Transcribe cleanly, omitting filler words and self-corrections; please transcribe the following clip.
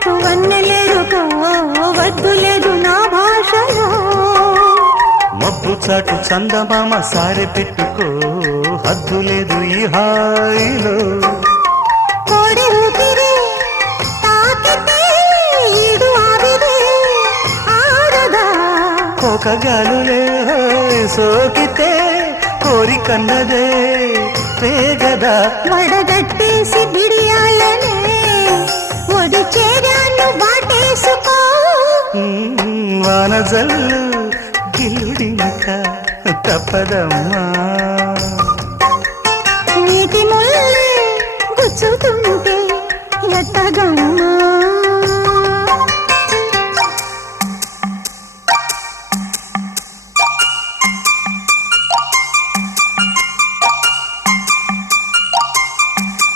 చాటు వన్నెలేరుకో వద్దు లేదు నా భాషలో మబ్బు చాటు చందమామ సారె పెట్టుకో హద్దు లేదు ఈ హాయిలో కోడి ఊపిరి తాకితే ఈడు ఆవిరే ఆడదా కోకగాలులే సోకితే కోరికన్నదే పేగదా వడగట్టేసి బిడియాలనే ఒడి చేరాను బాటేసుకో వానజల్లు గిల్లుడినక తప్పదమ్మా